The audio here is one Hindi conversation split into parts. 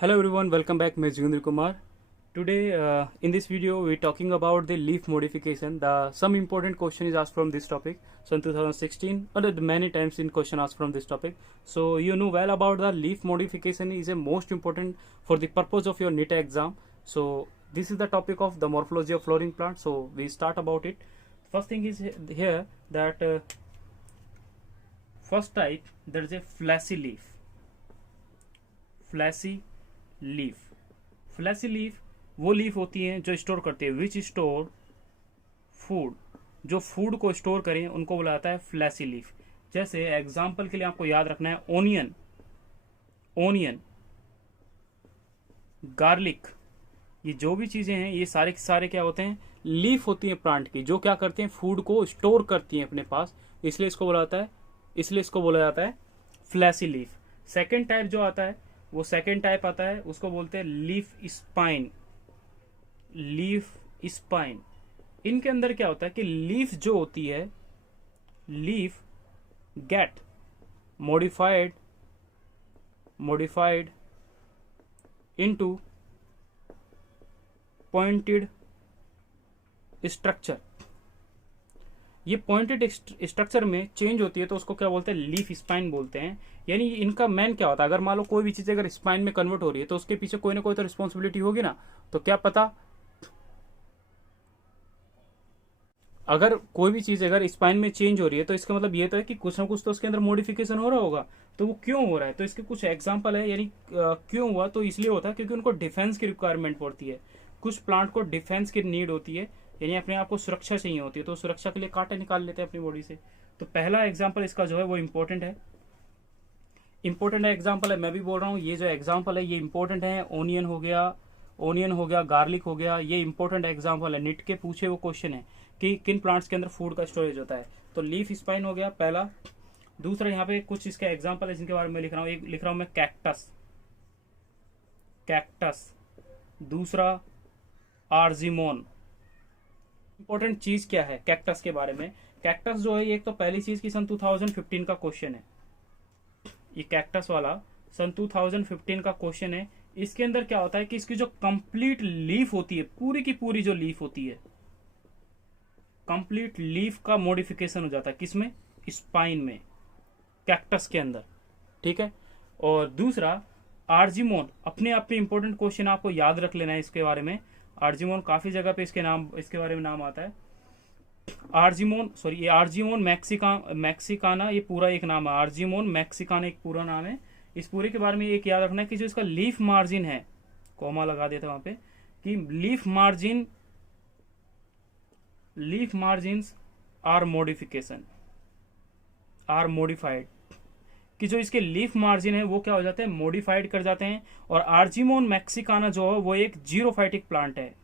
Hello everyone, welcome back. मैं Jigendra Kumar. Today, in this video, we're talking about the leaf modification. Some important question is asked from this topic. So in 2016, or many times in question asked from this topic. So you know well about the leaf modification is a most important for the purpose of your NEET exam. So this is the topic of the morphology of flowering plant. So we start about it. First thing is here that first type there is a flacy leaf. Fleshy leaf वो लीफ होती हैं जो स्टोर करती है, विच स्टोर फूड, जो फूड को स्टोर करें उनको बोला जाता है फ्लैसी लीफ। जैसे एग्जांपल के लिए आपको याद रखना है ओनियन, गार्लिक, ये जो भी चीजें हैं ये सारे के सारे क्या होते हैं, लीफ होती हैं प्लांट की, जो क्या करते हैं, फूड को स्टोर करती हैं अपने पास, इसलिए इसको बोला जाता है फ्लैसी लीफ। सेकेंड टाइप जो आता है वो सेकेंड टाइप आता है, उसको बोलते हैं लीफ स्पाइन। इनके अंदर क्या होता है कि लीफ जो होती है, leaf gate modified into pointed structure. ये पॉइंटेड स्ट्रक्चर में चेंज होती है तो उसको क्या बोलते हैं, लीफ स्पाइन बोलते हैं। यानी इनका मैन क्या होता है, अगर मान लो कोई भी चीज अगर स्पाइन में कन्वर्ट हो रही है तो उसके पीछे कोई ना कोई तो रिस्पॉन्सिबिलिटी होगी ना। तो क्या पता, अगर कोई भी चीज अगर स्पाइन में चेंज हो रही है तो इसका मतलब ये तो है कि कुछ ना कुछ तो उसके अंदर मॉडिफिकेशन हो रहा होगा। तो वो क्यों हो रहा है, तो इसके कुछ एग्जांपल है। यानी क्यों हुआ, तो इसलिए होता है क्योंकि उनको डिफेंस की रिक्वायरमेंट पड़ती है। कुछ प्लांट को डिफेंस की नीड होती है, यानी अपने आप को सुरक्षा चाहिए होती है, तो सुरक्षा के लिए कांटे निकाल लेते हैं अपनी बॉडी से। तो पहला एग्जाम्पल इसका जो है वो इंपॉर्टेंट है एग्जाम्पल है। मैं भी बोल रहा हूँ ये जो एग्जाम्पल है ये इंपॉर्टेंट है। ओनियन हो गया, गार्लिक हो गया, ये इंपॉर्टेंट एग्जाम्पल है। निट के पूछे वो क्वेश्चन है कि किन प्लांट्स के अंदर फूड का स्टोरेज होता है। तो लीफ स्पाइन हो गया पहला। दूसरा यहाँ पे कुछ इसका एग्जाम्पल है जिनके बारे में लिख रहा हूँ। एक लिख रहा हूँ मैं कैक्टस। दूसरा आर्जिमोन। इंपॉर्टेंट चीज क्या है कैक्टस के बारे में, कैक्टस जो है ये एक तो पहली चीज की सन 2015 का क्वेश्चन है। ये कैक्टस वाला सन 2015 का क्वेश्चन है। इसके अंदर क्या होता है कि इसकी जो कंप्लीट लीफ होती है, पूरी की पूरी जो लीफ होती है, कंप्लीट लीफ का मॉडिफिकेशन हो जाता है किसमें, स्पाइन में, कैक्टस के अंदर। ठीक है। और दूसरा आर्जिमोन, अपने आप पे इंपॉर्टेंट क्वेश्चन आपको याद रख लेना है इसके बारे में। आर्जिमोन काफी जगह पे इसके बारे में नाम आता है। ये आर्जिमोन मैक्सिकाना, ये पूरा एक नाम है। आर्जिमोन मैक्सिकाना एक पूरा नाम है। इस पूरे के बारे में एक याद रखना है कि जो इसका लीफ मार्जिन है, कॉमा लगा देता वहां पे, कि लीफ मार्जिन आर मॉडिफाइड, कि जो इसके लीफ मार्जिन है वो क्या हो जाते हैं, मॉडिफाइड कर जाते हैं। और आर्जिमोन मैक्सिकाना जो है वो एक जीरोफाइटिक प्लांट है।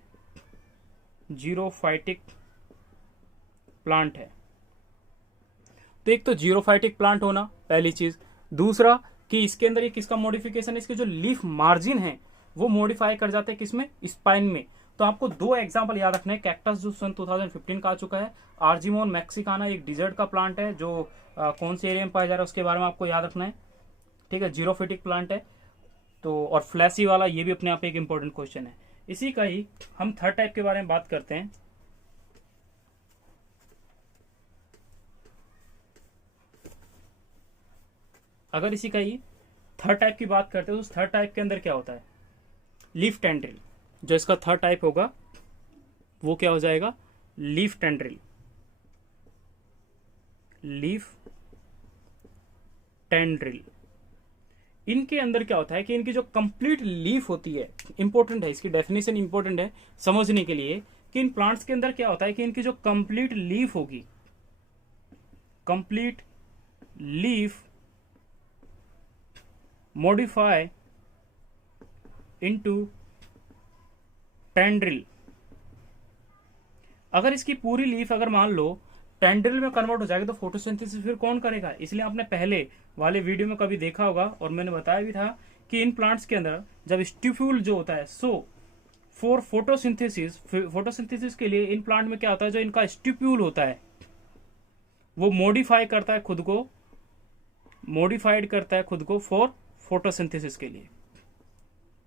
तो एक तो जीरोफाइटिक प्लांट होना पहली चीज। दूसरा कि इसके अंदर ये किसका मॉडिफिकेशन है, इसके जो लीफ मार्जिन है वो मॉडिफाई कर जाते हैं किसमें, स्पाइन में। तो आपको दो एग्जांपल याद रखने हैं। कैक्टस जो सन 2015 का आ चुका है, आर्जिमोन मैक्सिकाना एक डिजर्ट का प्लांट है जो कौन से एरिया में पाया जा रहा है उसके बारे में आपको याद रखना है। ठीक है, जीरोफाइटिक प्लांट है। तो और फ्लैसी वाला ये भी अपने आप एक इंपॉर्टेंट क्वेश्चन है। इसी का ही हम थर्ड टाइप के बारे में बात करते हैं। अगर इसी का ही थर्ड टाइप की बात करते हैं तो उस थर्ड टाइप के अंदर क्या होता है, लीफ टेंड्रिल। जो इसका थर्ड टाइप होगा वो क्या हो जाएगा, लीफ टेंड्रिल। इनके अंदर क्या होता है कि इनकी जो कंप्लीट लीफ होती है, इंपॉर्टेंट है, इसकी डेफिनेशन इंपॉर्टेंट है समझने के लिए कि इन प्लांट्स के अंदर क्या होता है कि इनकी जो कंप्लीट लीफ होगी, complete leaf modify into tendril. अगर इसकी पूरी लीफ अगर मान लो टेंड्रिल में कन्वर्ट हो जाएगी तो फोटोसिंथेसिस फिर कौन करेगा। इसलिए आपने पहले वाले वीडियो में कभी देखा होगा और मैंने बताया भी था कि इन प्लांट्स के अंदर जब स्टिफ्यूल जो होता है, सो फॉर फोटोसिंथेसिस के लिए इन प्लांट में क्या होता है, जो इनका स्टिप्यूल होता है वो मॉडिफाइड करता है खुद को फॉर फोटोसिंथेसिस के लिए।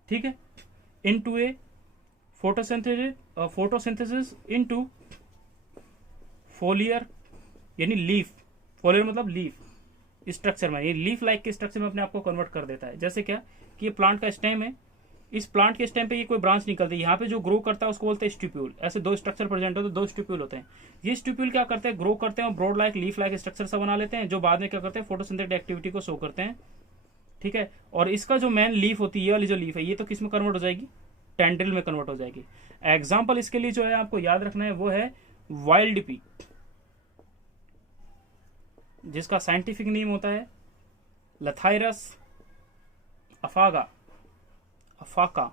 ठीक है, इनटू ए फोटोसिंथेसिस इनटू फोलियर, यानी लीफ, फोलियर मतलब लीफ स्ट्रक्चर में, ये लीफ लाइक के स्ट्रक्चर में अपने आप को कन्वर्ट कर देता है। जैसे क्या कि ये प्लांट का स्टेम है, इस प्लांट के स्टेम पे ये कोई ब्रांच निकलती है, यहाँ पे जो ग्रो करता है उसको बोलते हैं स्टिप्यूल। ऐसे दो स्ट्रक्चर प्रेजेंट होते हैं, दो स्टिप्यूल होते हैं। ये स्टिप्यूल क्या करते हैं, ग्रो करते हैं और broad like leaf like structure सा बना लेते हैं, जो बाद में क्या करते हैं फोटोसिंथेटिक एक्टिविटी को शो करते हैं। ठीक है, और इसका जो मेन लीफ होती है, ये वाली जो लीफ है, ये तो किस में कन्वर्ट हो जाएगी, टेंड्रिल में कन्वर्ट हो जाएगी। एग्जाम्पल इसके लिए जो है आपको याद रखना है वो है वाइल्ड पी, जिसका साइंटिफिक नेम होता है लथाइरस अफाका।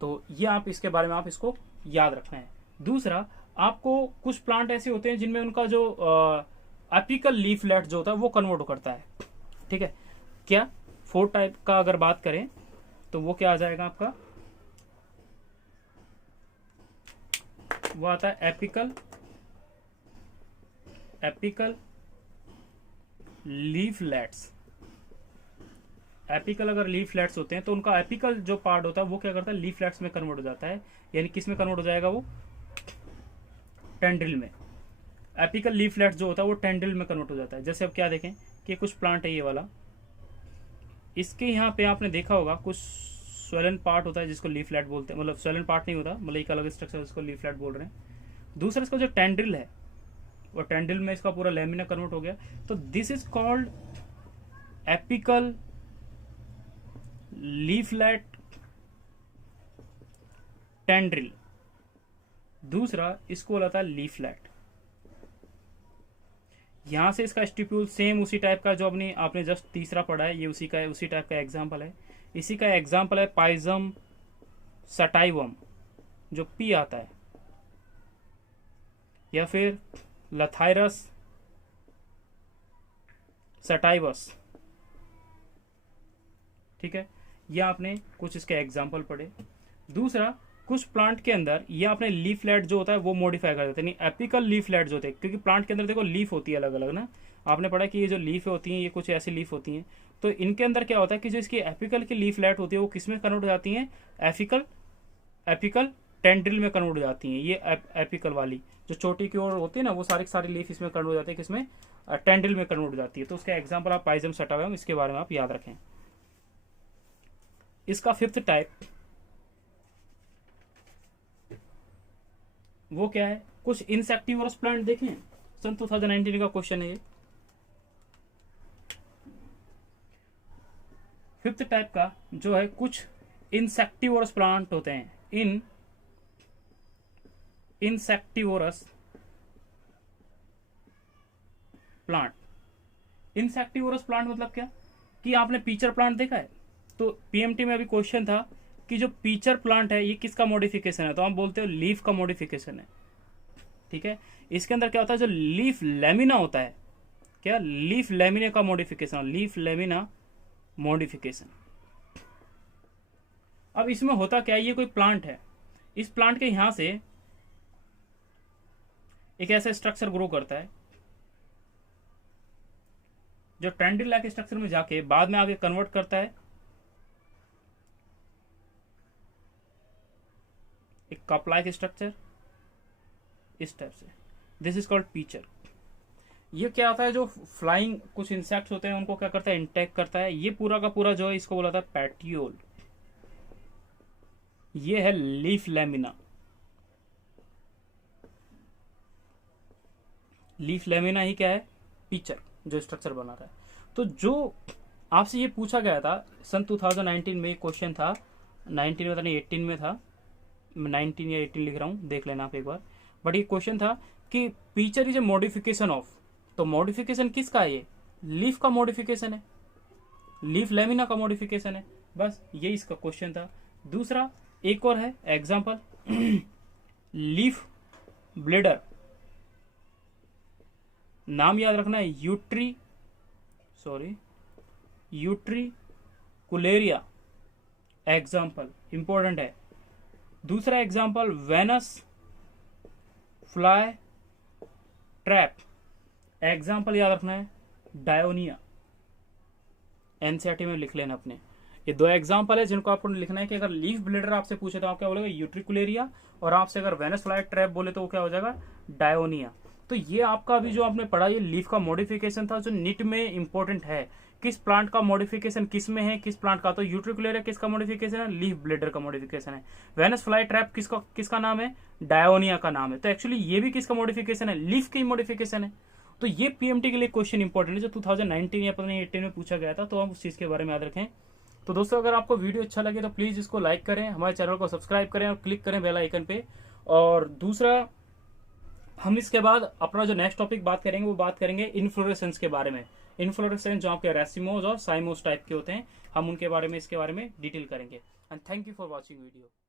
तो ये आप इसके बारे में आप इसको याद रखना है। दूसरा, आपको कुछ प्लांट ऐसे होते हैं जिनमें उनका जो एपिकल लीफलेट जो होता है वो कन्वर्ट करता है। ठीक है, क्या 4 टाइप का अगर बात करें तो वो क्या आ जाएगा आपका, वो आता है एपिकल लीफलेट्स। एपिकल अगर लीफलेट्स होते हैं तो उनका एपिकल जो पार्ट होता है वो क्या करता है, लीफलेट्स में कन्वर्ट हो जाता है, यानी किस में कन्वर्ट हो जाएगा, वो टेंड्रिल में। एपिकल लीफलेट्स जो होता है वो टेंड्रिल में कन्वर्ट हो जाता है। जैसे अब क्या देखें कि कुछ प्लांट है ये वाला, इसके यहाँ पे आपने देखा होगा कुछ स्वेलन पार्ट होता है जिसको लीफलेट बोलते हैं, मतलब स्वेलन पार्ट नहीं होता, मतलब एक अलग स्ट्रक्चर जिसको लीफलेट बोल रहे हैं। दूसरा, इसका जो टेंड्रिल है वो टेंड्रिल में इसका पूरा लेमिना कन्वर्ट हो गया, तो this is called apical leaflet tendril. दूसरा, इसको बोला था लीफलेट। यहां से इसका स्टिप्यूल सेम उसी टाइप का जो आपने जस्ट तीसरा पढ़ा है, ये उसी टाइप का एग्जाम्पल है। इसी का एग्जाम्पल है पाइजम सटाइवम, जो पी आता है, या फिर लथाइरस सटाइवस। ठीक है, ये आपने कुछ इसके एग्जाम्पल पढ़े। दूसरा, कुछ प्लांट के अंदर ये आपने लीफलेट जो होता है वो मॉडिफाई कर देते हैं, यानी एपिकल लीफलेट जो होते हैं, क्योंकि प्लांट के अंदर देखो लीफ होती है अलग अलग ना, आपने पढ़ा कि ये जो लीफ होती हैं ये कुछ ऐसी लीफ होती हैं, तो इनके अंदर क्या होता है कि जो इसकी एपिकल की लीफलेट होती है वो किस में कन्वर्ट हो जाती हैं, एपिकल टेंड्रिल में कन्वर्ट हो जाती हैं। ये एपिकल वाली जो चोटी की ओर होती है ना, वो सारी लीफ इसमें कन्वर्ट हो जाती है, किसमें, टेंड्रिल में कन्वर्ट हो जाती है। तो उसका एग्जाम्पल आप पाइजम सटाइवम, इसके बारे में आप याद रखें। इसका 5th टाइप वो क्या है, कुछ इंसेक्टिवोरस प्लांट देखें, सन 2019 का क्वेश्चन है ये। 5th टाइप का जो है, कुछ इंसेक्टिवोरस प्लांट होते हैं, इंसेक्टिवोरस प्लांट। इंसेक्टिवोरस प्लांट मतलब क्या, कि आपने पीचर प्लांट देखा है, तो पीएमटी में अभी क्वेश्चन था कि जो पीचर प्लांट है ये किसका मॉडिफिकेशन है, तो हम बोलते हो लीफ का मॉडिफिकेशन है। ठीक है, इसके अंदर क्या होता है, जो लीफ लेमिना होता है, क्या लीफ लेमिना का मॉडिफिकेशन, लीफ लेमिना मॉडिफिकेशन। अब इसमें होता क्या है, ये कोई प्लांट है, इस प्लांट के यहां से एक ऐसा स्ट्रक्चर ग्रो करता है जो टेंड्रिल लाइक स्ट्रक्चर में जाके बाद में आगे कन्वर्ट करता है एक कप लाइक स्ट्रक्चर, इस टाइप से। This is called pitcher. ये क्या होता है, जो फ्लाइंग कुछ इंसेक्ट्स होते हैं उनको क्या करता है, इंटैक करता है। ये पूरा का पूरा जो है इसको बोला था पैटियोल। ये है लीफ लेमिना। लीफ लेमिना ही क्या है, पीचर जो स्ट्रक्चर बना रहा है। तो जो आपसे ये पूछा गया था सन 2019 में, ये क्वेश्चन था, 19 में था नहीं 18 में था, 19 या 18 लिख रहा हूं, देख लेना आप एक बार। बट ये क्वेश्चन था कि pitcher is a modification of, तो मॉडिफिकेशन किसका है, ये लीफ का मॉडिफिकेशन है, लीफ लेमिना का मॉडिफिकेशन है, बस ये इसका क्वेश्चन था। दूसरा एक और है एग्जांपल, लीफ ब्लेडर, नाम याद रखना है, यूट्रिकुलेरिया एग्जाम्पल इंपॉर्टेंट है। दूसरा example Venus fly trap, example याद रखना है डायोनिया, एनसीईआरटी में लिख लेना अपने। ये दो एग्जाम्पल है जिनको आपको लिखना है कि अगर लीफ ब्लेडर आपसे पूछे तो आप क्या बोलेगा, यूट्रिकुलेरिया, और आपसे अगर वेनस फ्लाई ट्रैप बोले तो वो क्या हो जाएगा, डायोनिया। तो ये आपका अभी जो आपने पढ़ा ये लीफ का मॉडिफिकेशन था जो नीट में इंपॉर्टेंट है। किस प्लांट का मॉडिफिकेशन किस में है, किस प्लांट का, तो यूट्रिकुलेरिया किसका मॉडिफिकेशन है, लीफ ब्लेडर का मॉडिफिकेशन है। वेनस फ्लाई ट्रैप किसका नाम है, डायोनिया का नाम है। तो एक्चुअली ये भी किसका मॉडिफिकेशन है, लीफ की मॉडिफिकेशन है। तो ये पीएमटी के लिए क्वेश्चन इंपॉर्टेंट है जो 2019 या पता नहीं 18 में पूछा गया था, तो हम उस चीज के बारे में याद रखें। तो दोस्तों अगर आपको वीडियो अच्छा लगे तो प्लीज इसको लाइक करें, हमारे चैनल को सब्सक्राइब करें और क्लिक करें बेल आइकन पे। और दूसरा, हम इसके बाद अपना जो नेक्स्ट टॉपिक बात करेंगे वो बात करेंगे इन्फ्लोरेसेंस के बारे में। इन्फ्लोरेसेंस जो आपके रेसिमोज और साइमोस टाइप के होते हैं, हम उनके बारे में, इसके बारे में डिटेल करेंगे। And thank you for watching video.